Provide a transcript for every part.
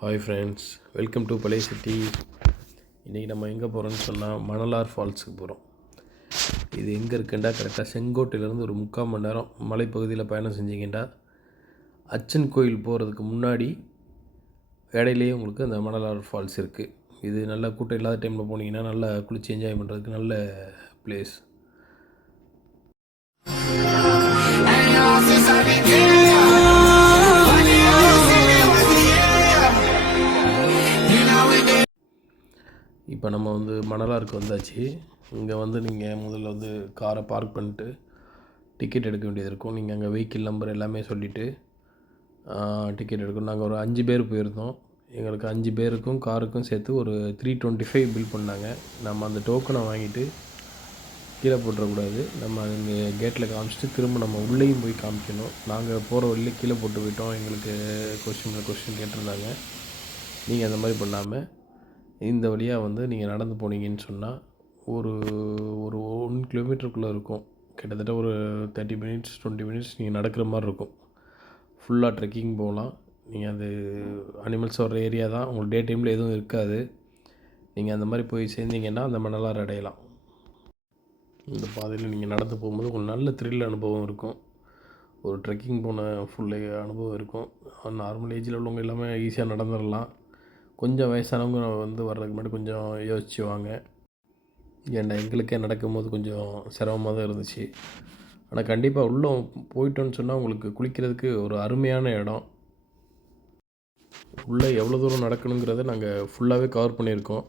Hi friends, welcome to பழைய city. இன்றைக்கி நம்ம எங்கே போகிறோன்னு சொன்னால் மணலார் ஃபால்ஸுக்கு போகிறோம். இது எங்கே இருக்குண்டா கரெக்டாக செங்கோட்டையிலேருந்து ஒரு 3/4 மணி நேரம் மலைப்பகுதியில் பயணம் செஞ்சிங்கண்டா அச்சன் கோயில் போகிறதுக்கு முன்னாடி இடையிலேயே உங்களுக்கு அந்த மணலார் ஃபால்ஸ் இருக்குது. இது நல்லா கூட்டம் இல்லாத டைமில் போனீங்கன்னா நல்லா குளிச்சு என்ஜாய் பண்ணுறதுக்கு நல்ல பிளேஸ். இப்போ நம்ம மணலாருக்கு வந்தாச்சு. இங்கே நீங்கள் முதல்ல காரை பார்க் பண்ணிட்டு டிக்கெட் எடுக்க வேண்டியது இருக்கும். நீங்கள் அங்கே வெஹிக்கிள் நம்பர் எல்லாமே சொல்லிவிட்டு டிக்கெட் எடுக்கணும். நாங்கள் ஒரு 5 பேர் போயிருந்தோம். எங்களுக்கு 5 பேருக்கும் காருக்கும் சேர்த்து ஒரு 325 பில் பண்ணாங்க. நம்ம அந்த டோக்கனை வாங்கிட்டு கீழே போட்டுறக்கூடாது. நம்ம இங்கே கேட்டில் காமிச்சிட்டு திரும்ப நம்ம உள்ளேயும் போய் காமிக்கணும். நாங்கள் போகிற வழியில் கீழே போட்டு போயிட்டோம். எங்களுக்கு கொஸ்டின் கேட்டிருந்தாங்க. நீங்கள் அந்த மாதிரி பண்ணாமல் இந்த வழியாக நீங்கள் நடந்து போனீங்கன்னு சொன்னால் ஒரு 1 கிலோமீட்டருக்குள்ளே இருக்கும். கிட்டத்தட்ட ஒரு 30 மினிட்ஸ் 20 மினிட்ஸ் நீங்கள் நடக்கிற மாதிரி இருக்கும். ஃபுல்லாக ட்ரெக்கிங் போகலாம். நீங்கள் அது அனிமல்ஸ் வர்ற ஏரியா தான். உங்களுக்கு டே டைமில் எதுவும் இருக்காது. நீங்கள் அந்த மாதிரி போய் சேர்ந்தீங்கன்னா அந்த மணலார் அடையலாம். இந்த பாதையில் நீங்கள் நடந்து போகும்போது ஒரு நல்ல த்ரில் அனுபவம் இருக்கும். ஒரு ட்ரெக்கிங் போன ஃபுல் அனுபவம் இருக்கும். நார்மல் ஏஜில் உள்ளவங்க எல்லாமே ஈஸியாக நடந்துடலாம். கொஞ்சம் வயசானவங்க வர்றதுக்கு முன்னாடி கொஞ்சம் யோசிச்சு வாங்க. ஏன்னா எங்களுக்கே நடக்கும்போது கொஞ்சம் சிரமமாக தான் இருந்துச்சு. ஆனால் கண்டிப்பாக உள்ளே போயிட்டோன்னு சொன்னால் உங்களுக்கு குளிக்கிறதுக்கு ஒரு அருமையான இடம். உள்ளே எவ்வளோ தூரம் நடக்கணுங்கிறத நாங்கள் ஃபுல்லாகவே கவர் பண்ணியிருக்கோம்.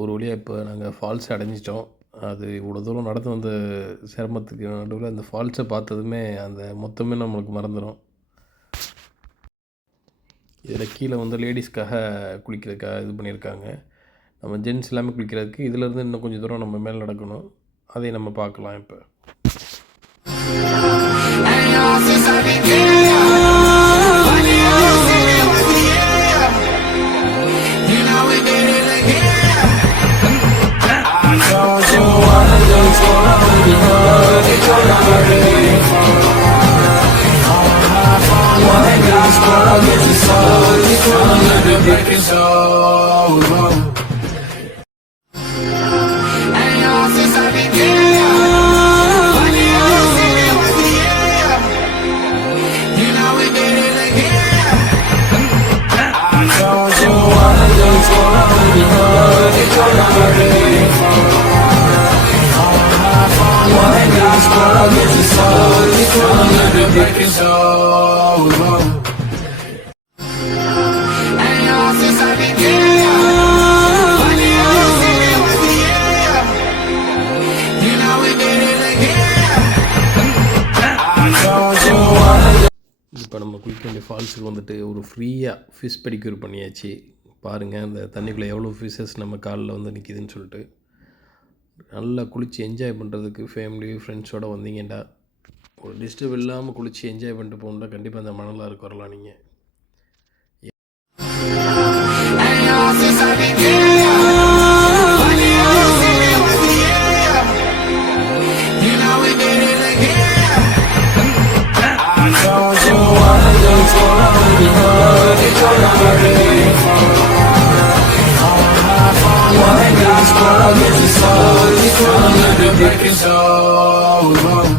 ஒரு வழியாக இப்போ நாங்கள் ஃபால்ஸ் அடைஞ்சிட்டோம். அது இவ்வளோ தூரம் நடந்து வந்த சிரமத்துக்கு நடுவில் அந்த ஃபால்ஸை பார்த்ததுமே அந்த மொத்தமே நம்மளுக்கு மறந்துடும். இதில் கீழே லேடிஸ்க்காக குளிக்கிறதுக்காக இது பண்ணியிருக்காங்க. நம்ம ஜென்ட்ஸ் எல்லாமே குளிக்கிறதுக்கு இதிலேருந்து இன்னும் கொஞ்சம் தூரம் நம்ம மேலே நடக்கணும். அதை நம்ம பார்க்கலாம். இப்போ இப்போ நம்ம குளிக்க வேண்டிய ஃபால்ஸுக்கு ஒரு ஃப்ரீயாக ஃபிஷ் பெடிக்யூர் பண்ணியாச்சு. பாருங்கள் அந்த தண்ணிக்குள்ளே எவ்வளோ ஃபிஷ்ஷஸ் நம்ம காலில் நிற்கிதுன்னு சொல்லிட்டு. நல்லா குளித்து என்ஜாய் பண்ணுறதுக்கு ஃபேமிலி ஃப்ரெண்ட்ஸோடு வந்தீங்கண்டா ஒரு டிஸ்டர்ப் இல்லாமல் குளித்து என்ஜாய் பண்ணிட்டு போகணுன்னா கண்டிப்பாக அந்த மணலாருக்கு வரலாம். நீங்கள் Breaking soul.